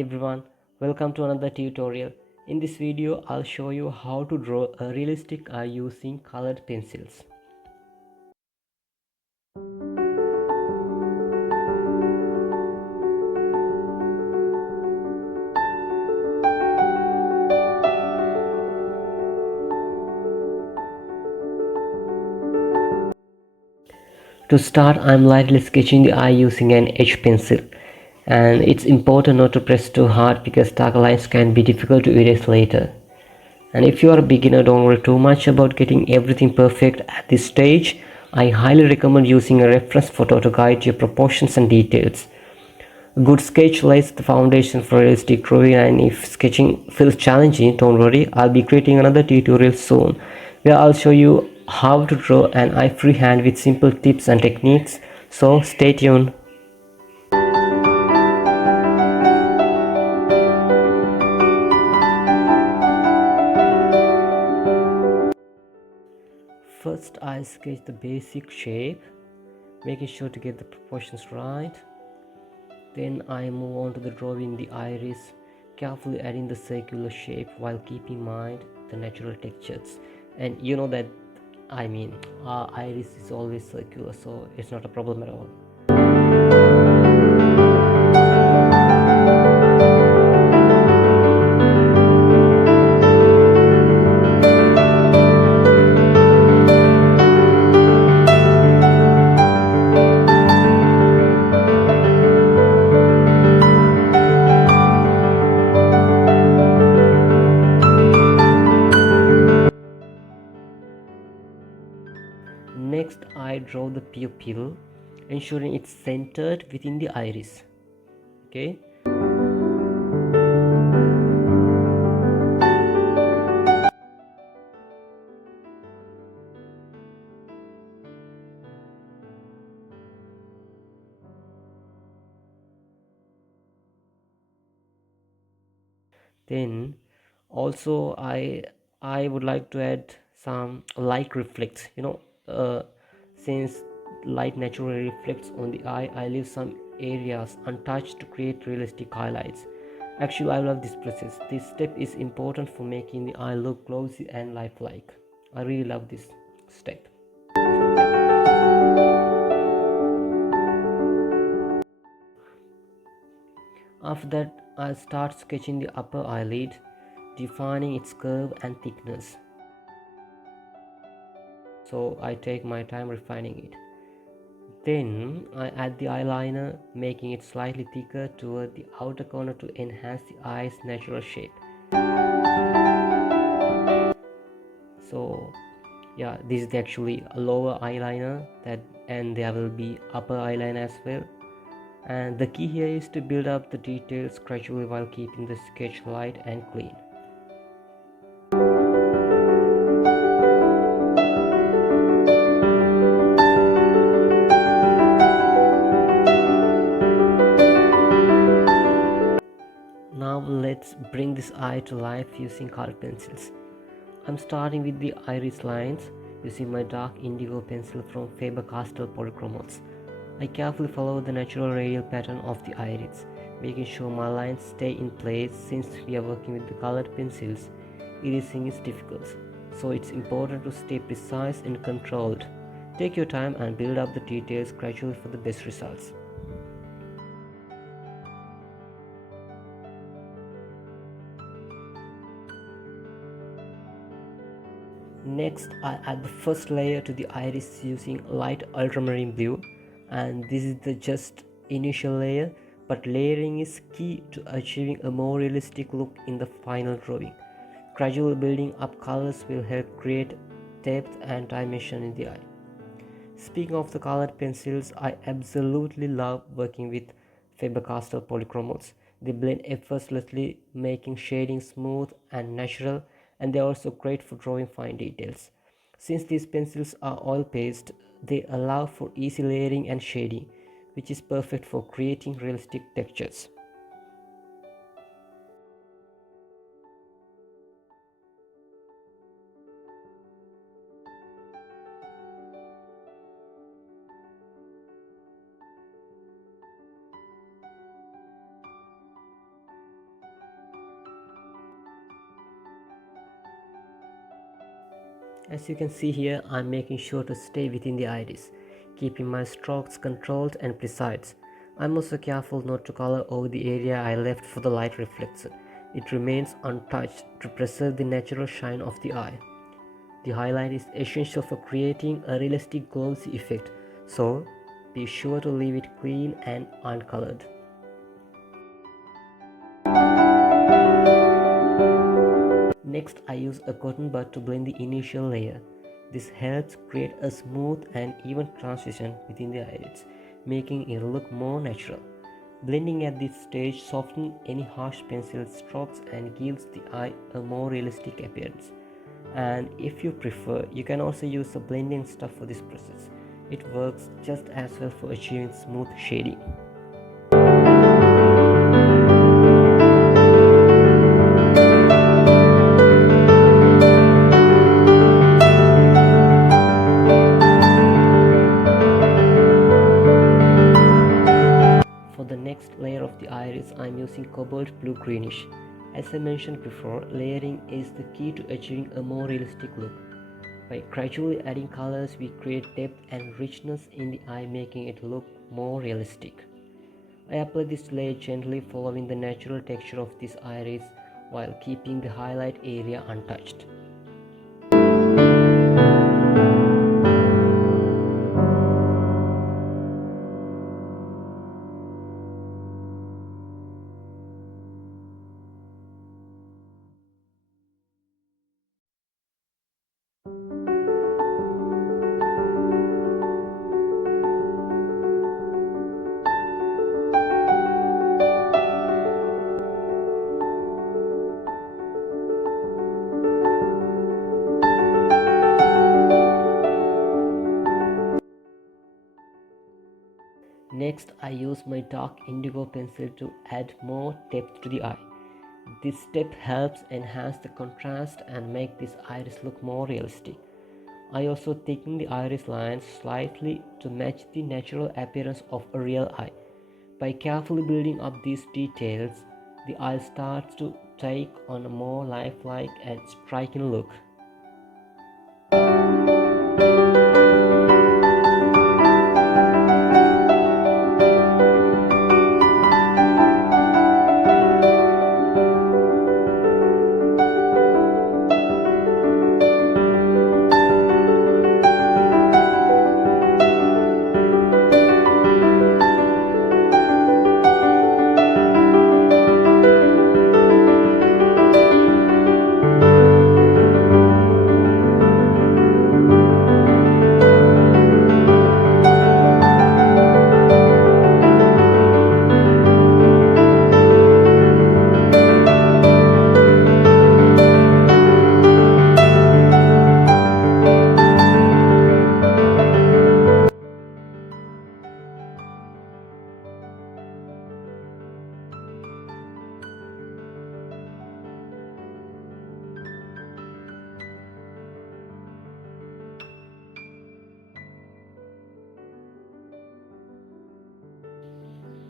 everyone, welcome to another tutorial. In this video, I'll show you how to draw a realistic eye using colored pencils. To start, I'm lightly sketching the eye using an H pencil. And it's important not to press too hard because dark lines can be difficult to erase later. And if you are a beginner, don't worry too much about getting everything perfect at this stage. I highly recommend using a reference photo to guide your proportions and details. A good sketch lays the foundation for realistic drawing, and if sketching feels challenging, don't worry, I'll be creating another tutorial soon where I'll show you how to draw an eye freehand with simple tips and techniques, so stay tuned. First, I sketch the basic shape, making sure to get the proportions right. Then I move on to the drawing the iris, carefully adding the circular shape while keeping in mind the natural textures. And you know that, iris is always circular, so it's not a problem at all. Next, I draw the pupil, ensuring it's centered within the iris. Okay. Then also I would like to add some light reflects, since light naturally reflects on the eye, I leave some areas untouched to create realistic highlights. Actually, I love this process. This step is important for making the eye look glossy and lifelike. I really love this step. After that, I start sketching the upper eyelid, defining its curve and thickness. So I take my time refining it. Then I add the eyeliner, making it slightly thicker toward the outer corner to enhance the eye's natural shape. So yeah, this is actually a lower eyeliner, and there will be upper eyeliner as well. And the key here is to build up the details gradually while keeping the sketch light and clean. Now let's bring this eye to life using colored pencils. I'm starting with the iris lines using my dark indigo pencil from Faber-Castell Polychromos. I carefully follow the natural radial pattern of the iris, making sure my lines stay in place. Since we are working with the colored pencils, erasing is difficult, so it's important to stay precise and controlled. Take your time and build up the details gradually for the best results. Next, I add the first layer to the iris using light ultramarine blue, and this is the just initial layer, but layering is key to achieving a more realistic look in the final drawing. Gradually building up colors will help create depth and dimension in the eye. Speaking of the colored pencils, I absolutely love working with Faber-Castell Polychromos. They blend effortlessly, making shading smooth and natural, and they're also great for drawing fine details. Since these pencils are oil-based, they allow for easy layering and shading, which is perfect for creating realistic textures. As you can see here, I'm making sure to stay within the iris, keeping my strokes controlled and precise. I'm also careful not to color over the area I left for the light reflection. It remains untouched to preserve the natural shine of the eye. The highlight is essential for creating a realistic glossy effect, so be sure to leave it clean and uncolored. Next, I use a cotton bud to blend the initial layer. This helps create a smooth and even transition within the eyelids, making it look more natural. Blending at this stage softens any harsh pencil strokes and gives the eye a more realistic appearance. And if you prefer, you can also use a blending stuff for this process. It works just as well for achieving smooth shading. For the next layer of the iris, I am using cobalt blue greenish. As I mentioned before, layering is the key to achieving a more realistic look. By gradually adding colors, we create depth and richness in the eye, making it look more realistic. I apply this layer gently, following the natural texture of this iris while keeping the highlight area untouched. Next, I use my dark indigo pencil to add more depth to the eye. This step helps enhance the contrast and make this iris look more realistic. I also thicken the iris lines slightly to match the natural appearance of a real eye. By carefully building up these details, the eye starts to take on a more lifelike and striking look.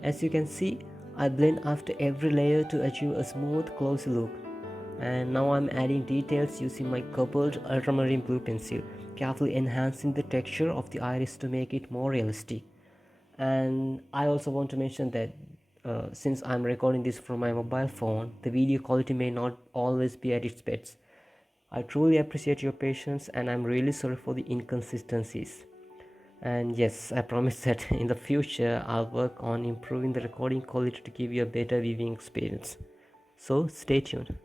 As you can see, I blend after every layer to achieve a smooth, glossy look. And now I'm adding details using my cobalt ultramarine blue pencil, carefully enhancing the texture of the iris to make it more realistic. And I also want to mention that since I'm recording this from my mobile phone, the video quality may not always be at its best. I truly appreciate your patience and I'm really sorry for the inconsistencies. And yes, I promise that in the future I'll work on improving the recording quality to give you a better viewing experience. So stay tuned.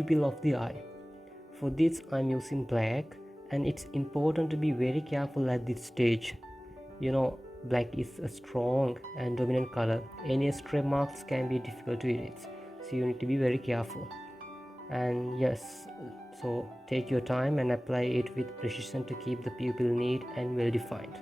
pupil of the eye. For this I'm using black, and it's important to be very careful at this stage. Black is a strong and dominant color. Any stray marks can be difficult to erase, so you need to be very careful. And yes, so take your time and apply it with precision to keep the pupil neat and well defined.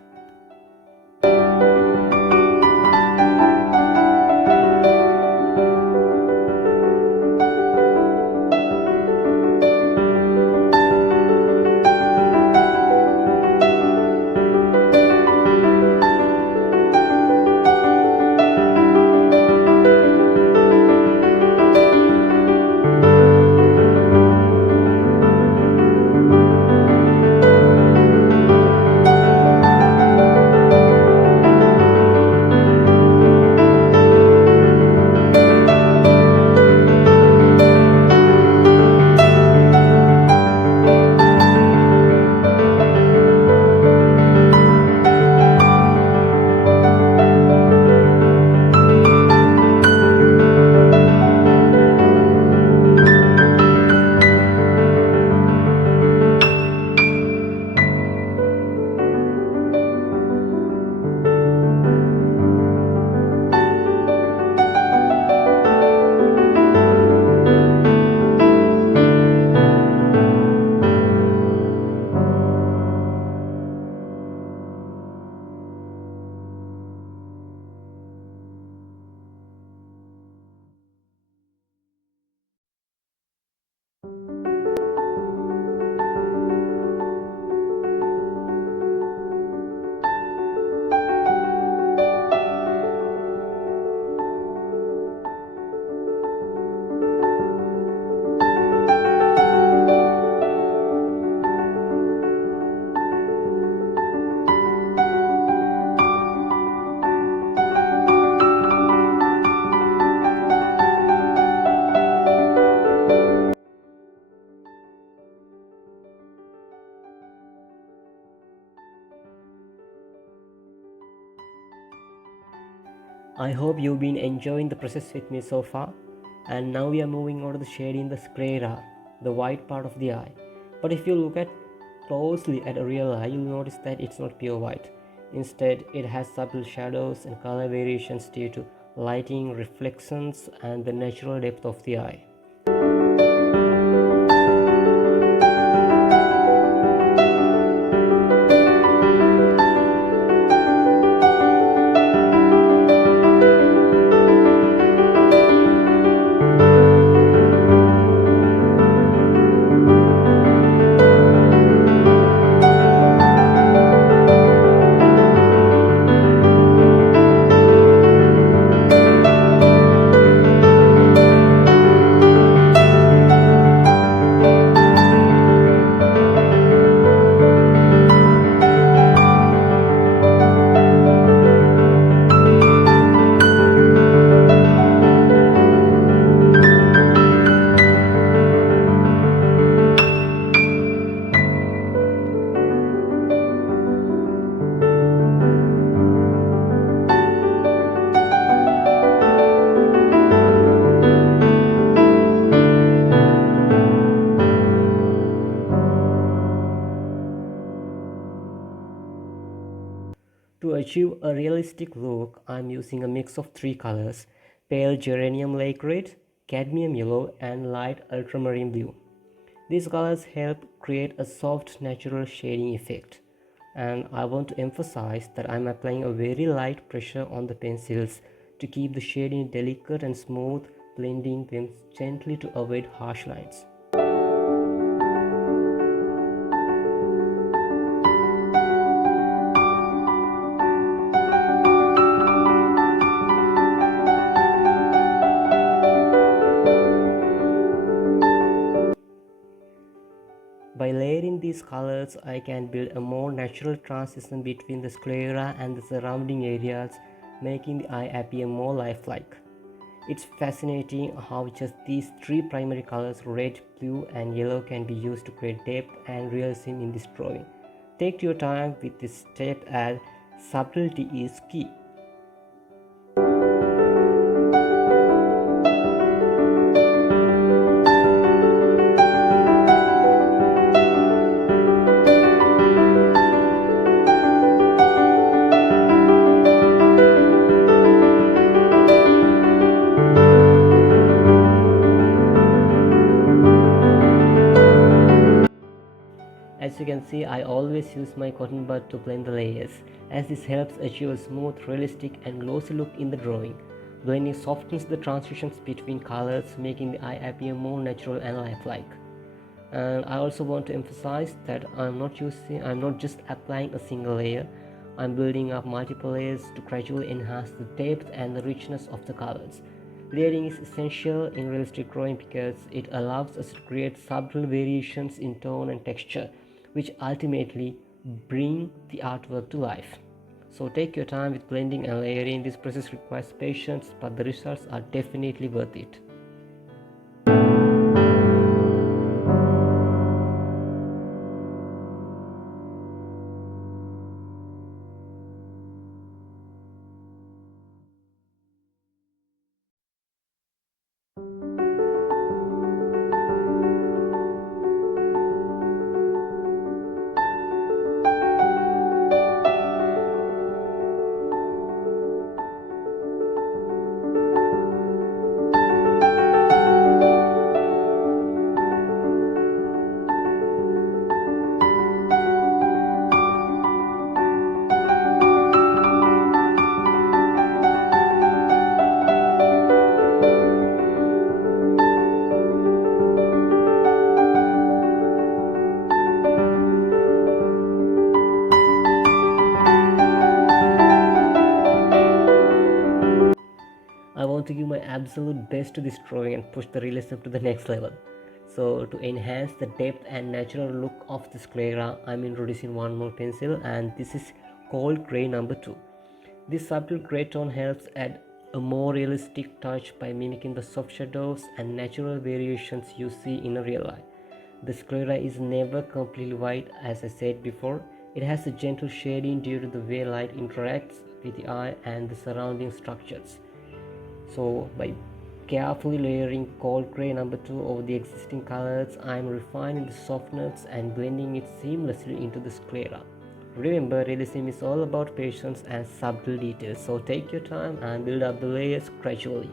I hope you've been enjoying the process with me so far. And now we are moving on to the shading the sclera, the white part of the eye. But if you look at closely at a real eye, you'll notice that it's not pure white. Instead, it has subtle shadows and color variations due to lighting, reflections, and the natural depth of the eye. To achieve a realistic look, I'm using a mix of three colors: pale geranium lake red, cadmium yellow, and light ultramarine blue. These colors help create a soft natural shading effect. And I want to emphasize that I'm applying a very light pressure on the pencils to keep the shading delicate and smooth, blending them gently to avoid harsh lines. By layering these colors, I can build a more natural transition between the sclera and the surrounding areas, making the eye appear more lifelike. It's fascinating how just these three primary colors, red, blue, and yellow, can be used to create depth and realism in this drawing. Take your time with this step as subtlety is key. As you can see, I always use my cotton bud to blend the layers, as this helps achieve a smooth, realistic and glossy look in the drawing. Blending softens the transitions between colors, making the eye appear more natural and lifelike. And I also want to emphasize that I'm not just applying a single layer. I'm building up multiple layers to gradually enhance the depth and the richness of the colors. Layering is essential in realistic drawing because it allows us to create subtle variations in tone and texture, which ultimately bring the artwork to life. So take your time with blending and layering. This process requires patience, but the results are definitely worth it. I want to give my absolute best to this drawing and push the realism to the next level. So to enhance the depth and natural look of the sclera, I'm introducing one more pencil, and this is called Gray number 2. This subtle gray tone helps add a more realistic touch by mimicking the soft shadows and natural variations you see in a real life. The sclera is never completely white, as I said before. It has a gentle shading due to the way light interacts with the eye and the surrounding structures. So by carefully layering cold gray number 2 over the existing colors, I am refining the softness and blending it seamlessly into the sclera. Remember, realism is all about patience and subtle details, so take your time and build up the layers gradually.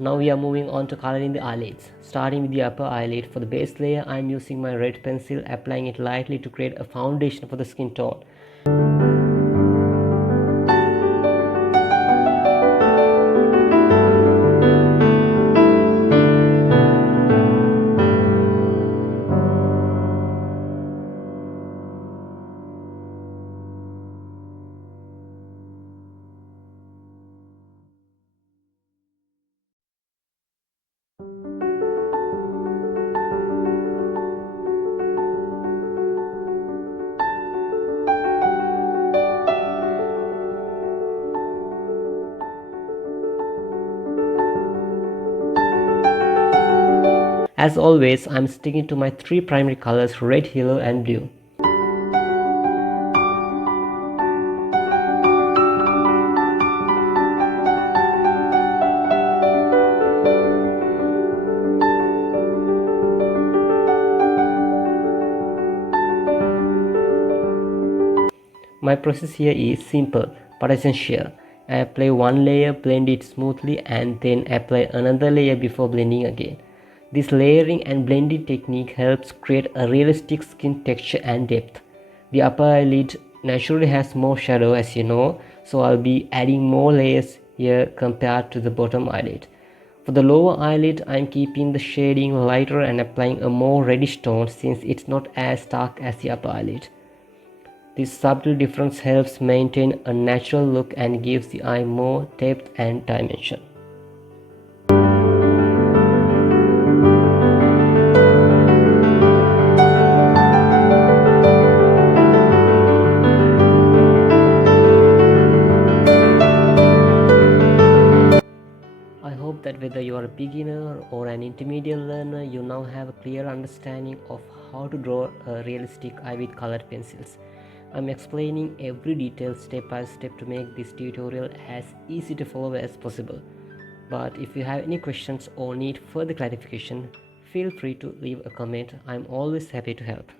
Now we are moving on to coloring the eyelids. Starting with the upper eyelid, for the base layer I am using my red pencil, applying it lightly to create a foundation for the skin tone. As always, I am sticking to my three primary colors, red, yellow and blue. My process here is simple but essential. I apply one layer, blend it smoothly and then apply another layer before blending again. This layering and blending technique helps create a realistic skin texture and depth. The upper eyelid naturally has more shadow, as you know, so I'll be adding more layers here compared to the bottom eyelid. For the lower eyelid, I'm keeping the shading lighter and applying a more reddish tone since it's not as dark as the upper eyelid. This subtle difference helps maintain a natural look and gives the eye more depth and dimension. I hope that whether you are a beginner or an intermediate learner, you now have a clear understanding of how to draw a realistic eye with colored pencils. I'm explaining every detail step by step to make this tutorial as easy to follow as possible. But if you have any questions or need further clarification, feel free to leave a comment. I'm always happy to help.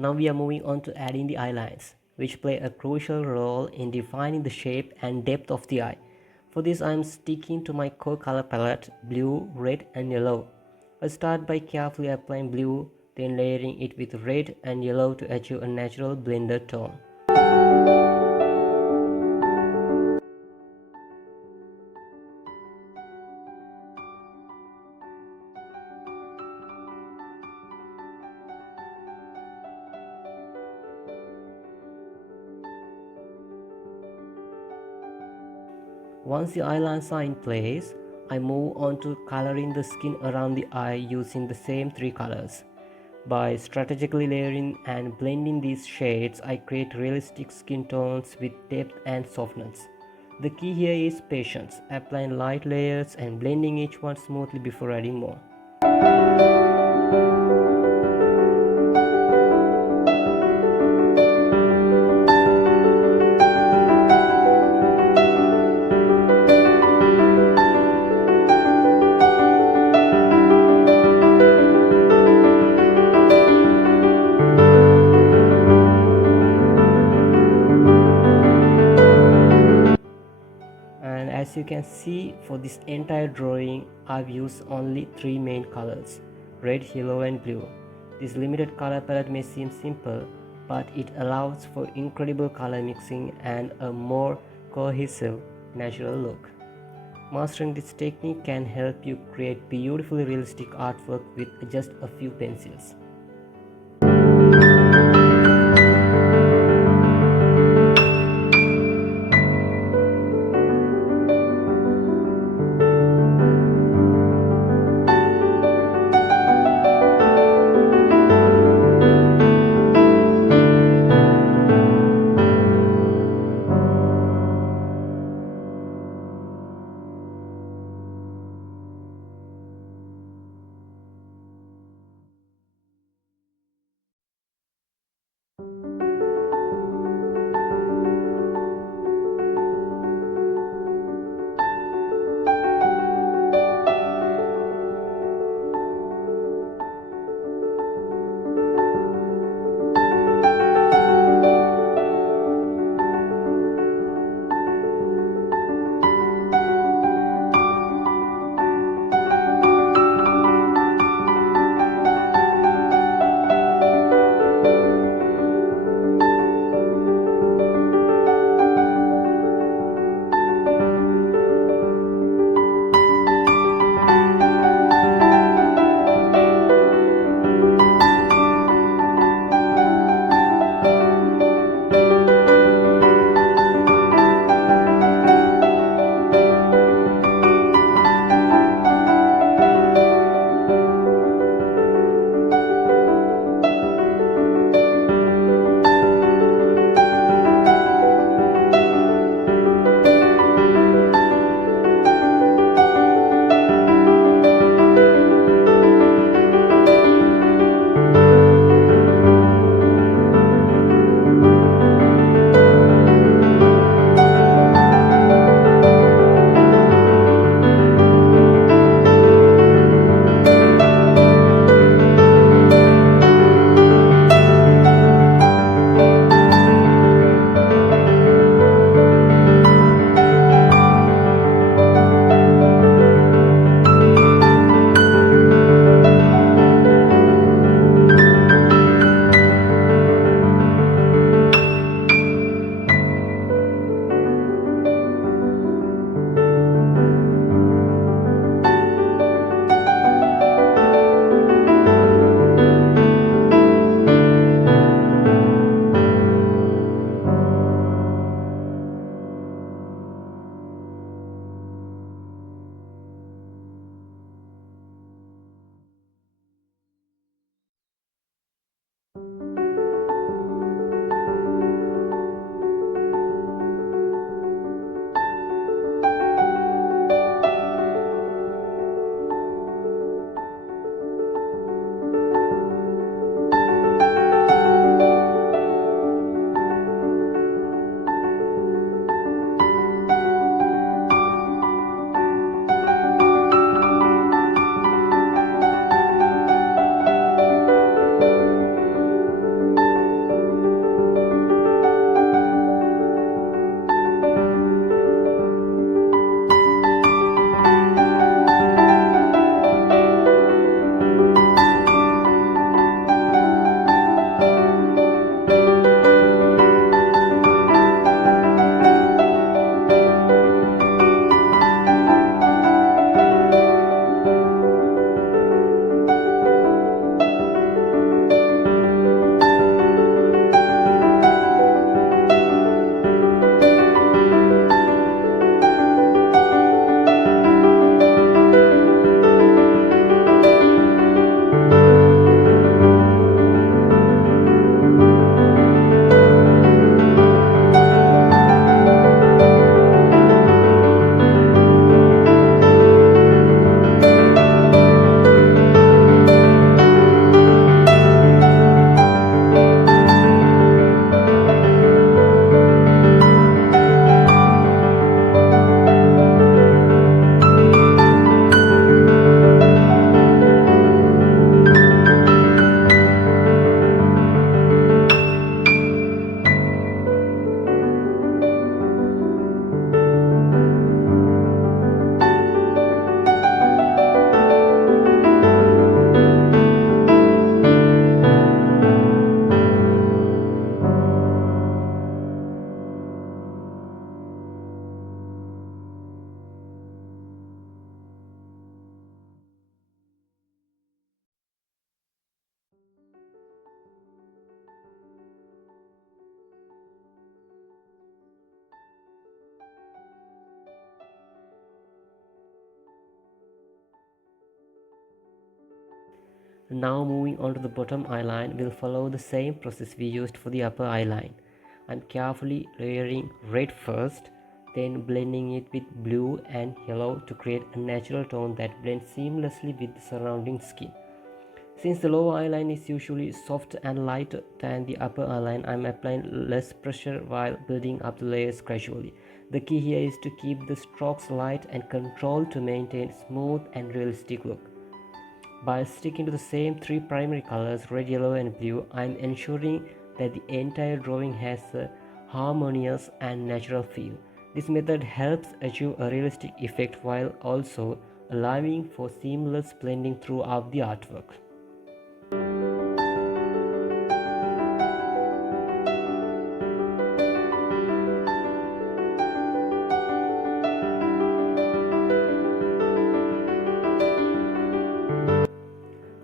Now we are moving on to adding the eye lines, which play a crucial role in defining the shape and depth of the eye. For this I am sticking to my core color palette, blue, red and yellow. I start by carefully applying blue, then layering it with red and yellow to achieve a natural blended tone. Once the eyelines are in place, I move on to coloring the skin around the eye using the same three colors. By strategically layering and blending these shades, I create realistic skin tones with depth and softness. The key here is patience, applying light layers and blending each one smoothly before adding more. And as you can see, for this entire drawing I've used only three main colors: red, yellow and blue. This limited color palette may seem simple, but it allows for incredible color mixing and a more cohesive, natural look. Mastering this technique can help you create beautifully realistic artwork with just a few pencils. Now moving on to the bottom eyeline, we'll follow the same process we used for the upper eyeline. I'm carefully layering red first, then blending it with blue and yellow to create a natural tone that blends seamlessly with the surrounding skin. Since the lower eyeline is usually soft and lighter than the upper eyeline, I'm applying less pressure while building up the layers gradually. The key here is to keep the strokes light and controlled to maintain smooth and realistic look. By sticking to the same three primary colors, red, yellow and blue, I'm ensuring that the entire drawing has a harmonious and natural feel. This method helps achieve a realistic effect while also allowing for seamless blending throughout the artwork.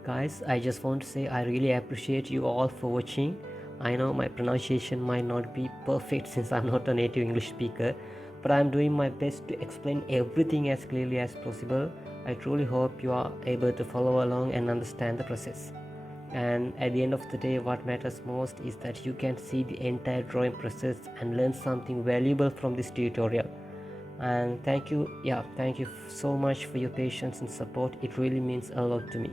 Guys, I just want to say I really appreciate you all for watching. I know my pronunciation might not be perfect since I'm not a native English speaker, but I'm doing my best to explain everything as clearly as possible. I truly hope you are able to follow along and understand the process. And at the end of the day, what matters most is that you can see the entire drawing process and learn something valuable from this tutorial. And thank you so much for your patience and support. It really means a lot to me.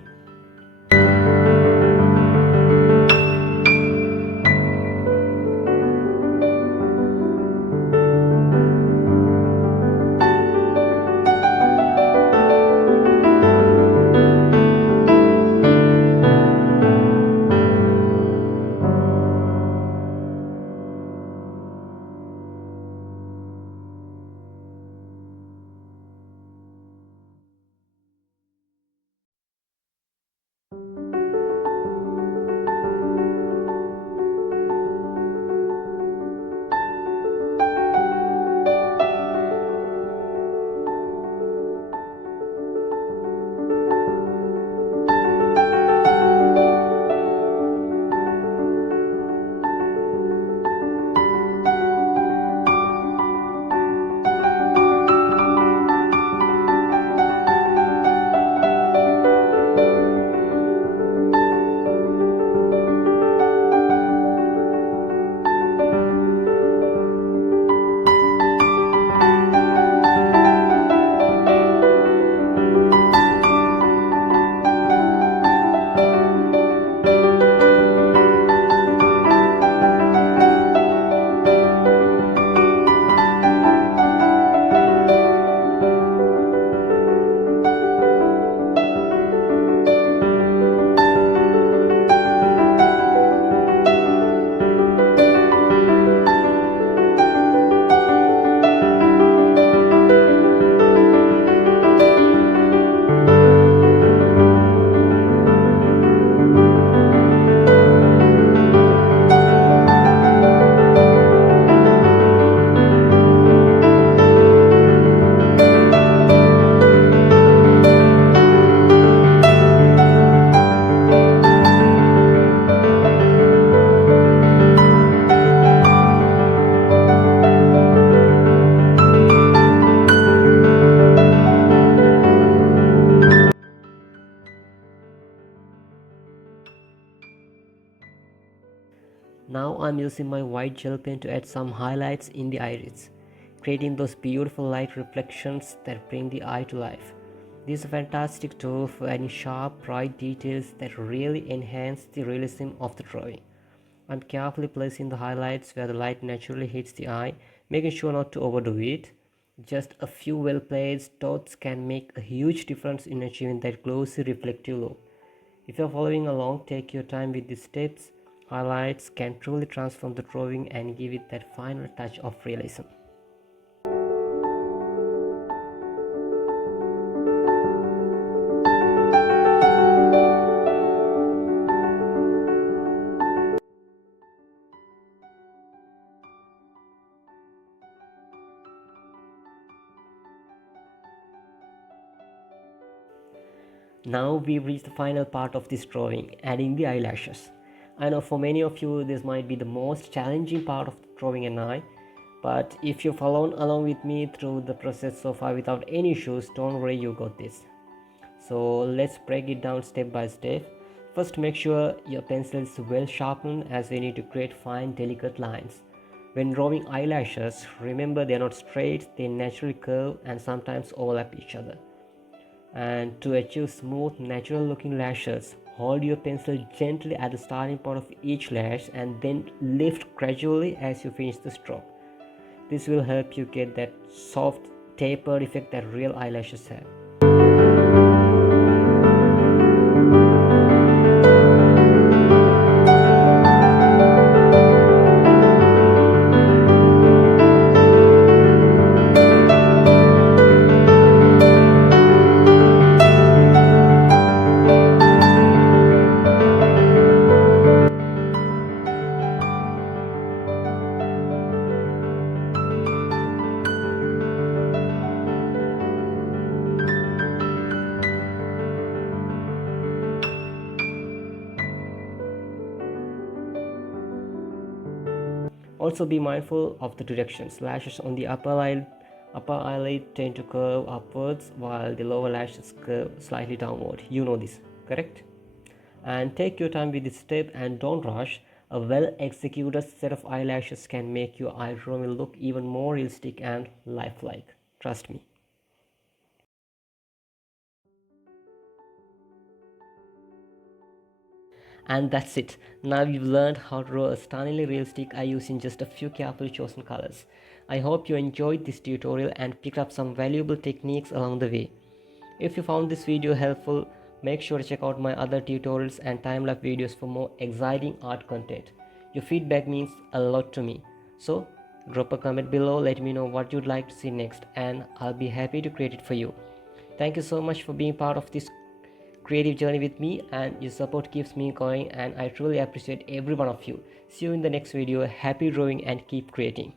Now I'm using my white gel pen to add some highlights in the iris, creating those beautiful light reflections that bring the eye to life. This is a fantastic tool for adding sharp, bright details that really enhance the realism of the drawing. I'm carefully placing the highlights where the light naturally hits the eye, making sure not to overdo it. Just a few well-placed dots can make a huge difference in achieving that glossy reflective look. If you're following along, take your time with these steps. Highlights can truly transform the drawing and give it that final touch of realism. Now we've reached the final part of this drawing, adding the eyelashes. I know for many of you this might be the most challenging part of drawing an eye, but if you followed along with me through the process so far without any issues, don't worry, you got this. So let's break it down step by step. First, make sure your pencil is well sharpened, as we need to create fine, delicate lines. When drawing eyelashes, remember they are not straight, they naturally curve and sometimes overlap each other. And to achieve smooth, natural looking lashes, hold your pencil gently at the starting point of each lash and then lift gradually as you finish the stroke. This will help you get that soft, tapered effect that real eyelashes have. Also be mindful of the directions. Lashes on the upper eyelid tend to curve upwards while the lower lashes curve slightly downward. You know this, correct? And take your time with this step and don't rush. A well executed set of eyelashes can make your eye drawing look even more realistic and lifelike. Trust me. And that's it. Now you've learned how to draw a stunningly realistic eye using just a few carefully chosen colors. I hope you enjoyed this tutorial and picked up some valuable techniques along the way. If you found this video helpful, make sure to check out my other tutorials and time-lapse videos for more exciting art content. Your feedback means a lot to me. So drop a comment below, let me know what you'd like to see next, and I'll be happy to create it for you. Thank you so much for being part of this creative journey with me, and your support keeps me going, and I truly appreciate every one of you. See you in the next video. Happy drawing and keep creating.